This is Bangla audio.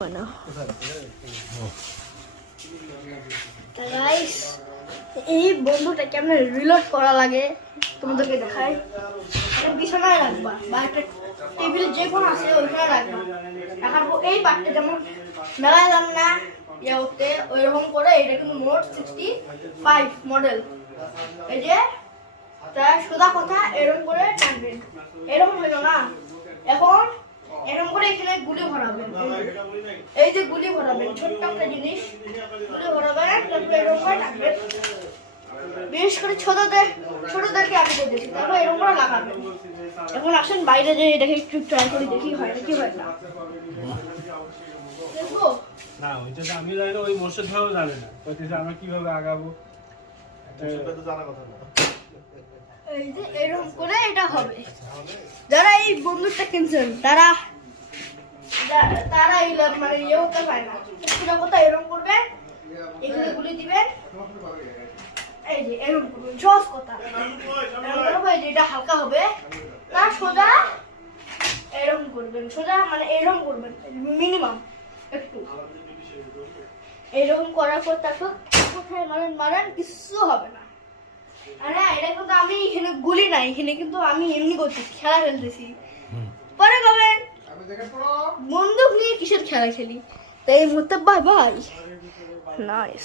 না গাইস, এই বন্ধুটাকে আমরা রিলোড করা লাগে তোমাদেরকে দেখাই। এটা বিছানায় রাখবা বা একটা টেবিল যে কোনো আছে ওইখানে রাখবা। রাখার পর এই পার্টটা যেমন মেলায় যান না ইয়ে হতে ওইরকম করে, এটা কিন্তু মোট 65 মডেল। এই যে তার সোজা কথা এরকম করে টানবেন, এরকম হইল না। এখন এরকম করে এখানে গুলি ভরাবেন, এই যে গুলি ভরাবেন ছোট্ট একটা জিনিস, গুলি ভরাবেন তারপর এরকম করে টানবেন। বিশেষ করে ছোটদেরকে আমি বলতেছি, তারপর এরকম করে লাগাবেন। এখন আসেন বাইরে যে এটাকে একটু ট্রাই করে দেখি হয় না কি হয় না। দেখো না ওইটা তো আমি জানি না, ওই মোর্শেদ ভাইও জানে না কইতেছে আমরা কিভাবে আগাবো। এটা তো জানা কথা না। এই যে এরকম করে এটা হবে। যারা এই বন্দুকটা কিনছেন তারা এই মানে ইয়ে হতে পারে না। পুরো কথা এরকম করবেন, এগুলো গুলি দিবেন, এই যে এরকম করবেন, সহজ কথা। এরকম করে যেটা হালকা হবে তার সোজা এরকম করবেন, সোজা মানে এরকম করবেন মিনিমাম একটু এরকম করার পর তারপর কোথায় মারেন কিছু হবে না। আরে এটা কিন্তু আমি এখানে গুলি নাই, এখানে কিন্তু আমি এমনি করছি, খেলা খেলতেছি। পরে কবেন বন্দুক নিয়ে কিসের খেলা খেলি। তাই এই মুহূর্তে বাই বাই। নাইস।